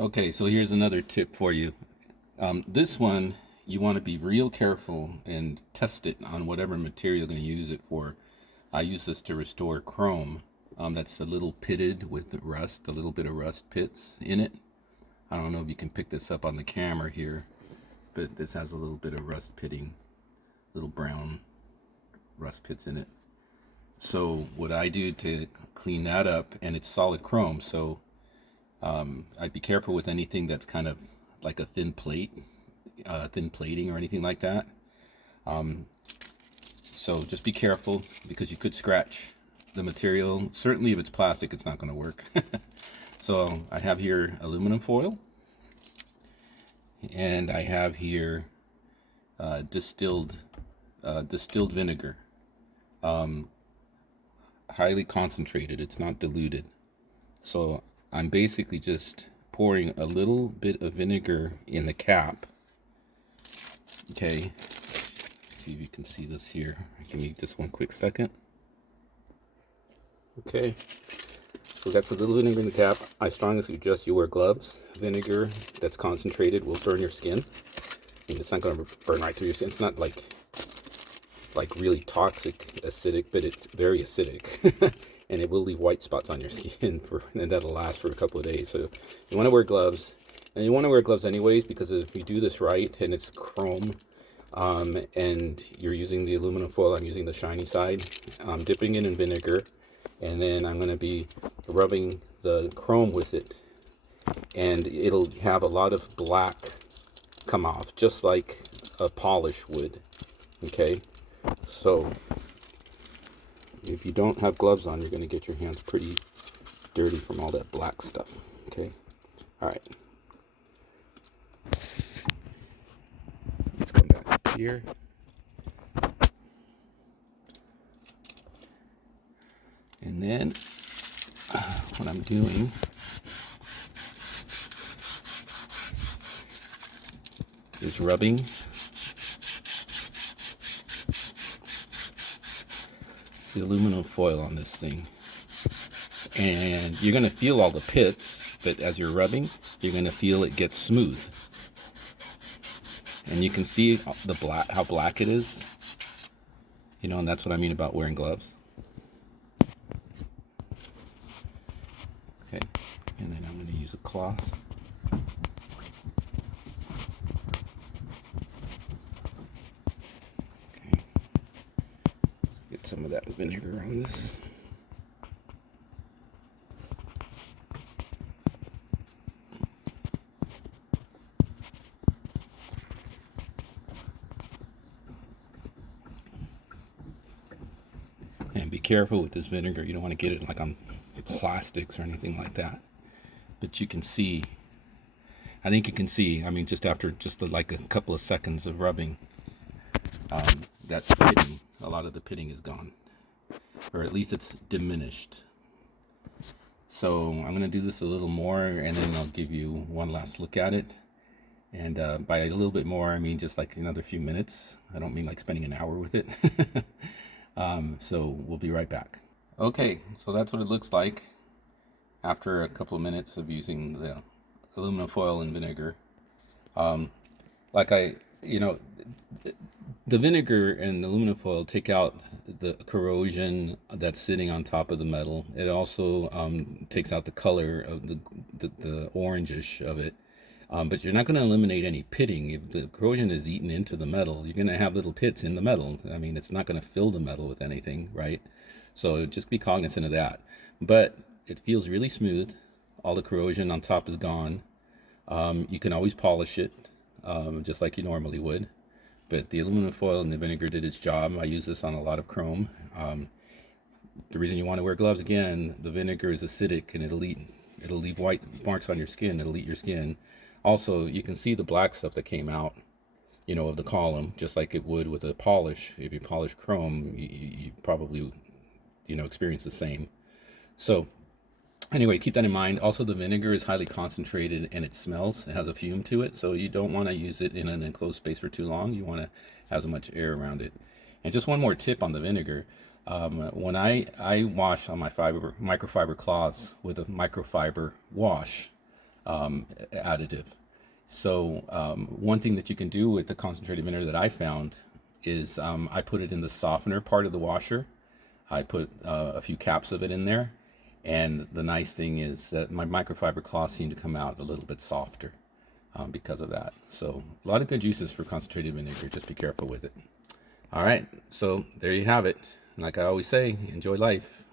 Okay, so here's another tip for you. This one, you want to be real careful and test it on whatever material you're going to use it for. I use this to restore chrome. That's a little pitted with the rust, a little bit of rust pits in it. I don't know if you can pick this up on the camera here, but this has a little bit of rust pitting, little brown rust pits in it. So what I do to clean that up, and it's solid chrome, so I'd be careful with anything that's kind of like a thin plate, thin plating or anything like that. So just be careful because you could scratch the material. Certainly if it's plastic, it's not going to work. So I have here aluminum foil, and I have here distilled vinegar, highly concentrated. It's not diluted. So I'm basically just pouring a little bit of vinegar in the cap. Okay, see if you can see this here. Give me just one quick second. Okay, so that's a little vinegar in the cap. I strongly suggest you wear gloves. Vinegar that's concentrated will burn your skin. I mean, it's not going to burn right through your skin. It's not like really toxic acidic, but it's very acidic. And it will leave white spots on your skin and that'll last for a couple of days. So you want to wear gloves, and you want to wear gloves anyways, because if you do this right and it's chrome, and you're using the aluminum foil, I'm using the shiny side. I'm dipping it in vinegar, and then I'm going to be rubbing the chrome with it, and it'll have a lot of black come off, just like a polish would. Okay, so if you don't have gloves on, you're going to get your hands pretty dirty from all that black stuff. Okay, all right, let's come back here. And then what I'm doing is rubbing the aluminum foil on this thing. And you're going to feel all the pits, but as you're rubbing, you're going to feel it get smooth. And you can see the black, how black it is. You know, and that's what I mean about wearing gloves. Okay, and then I'm going to use a cloth. Okay, get some of that vinegar on this. And be careful with this vinegar. You don't want to get it like on plastics or anything like that. But you can see, I think you can see, I mean, just after like a couple of seconds of rubbing, that pitting, a lot of the pitting is gone. Or at least it's diminished. So I'm going to do this a little more, and then I'll give you one last look at it. And by a little bit more, I mean just like another few minutes. I don't mean like spending an hour with it. So we'll be right back. Okay, so that's what it looks like after a couple of minutes of using the aluminum foil and vinegar. Like you know, the vinegar and the aluminum foil take out the corrosion that's sitting on top of the metal. It also takes out the color of the orangish of it. But you're not going to eliminate any pitting. If the corrosion is eaten into the metal, you're going to have little pits in the metal. I mean, it's not going to fill the metal with anything, right? So just be cognizant of that. But it feels really smooth. All the corrosion on top is gone. You can always polish it, just like you normally would. But the aluminum foil and the vinegar did its job. I use this on a lot of chrome. The reason you want to wear gloves, again, the vinegar is acidic and it'll leave white marks on your skin. It'll eat your skin. Also, you can see the black stuff that came out, you know, of the column, just like it would with a polish. If you polish chrome, you probably, you know, experience the same. So anyway, keep that in mind. Also, the vinegar is highly concentrated and it smells. It has a fume to it, so you don't want to use it in an enclosed space for too long. You want to have as much air around it. And just one more tip on the vinegar. When I wash on my microfiber cloths with a microfiber wash, additive. So one thing that you can do with the concentrated vinegar that I found is I put it in the softener part of the washer. I put a few caps of it in there, and the nice thing is that my microfiber cloths seem to come out a little bit softer because of that. So a lot of good uses for concentrated vinegar. Just be careful with it. All right, so there you have it. Like I always say, enjoy life.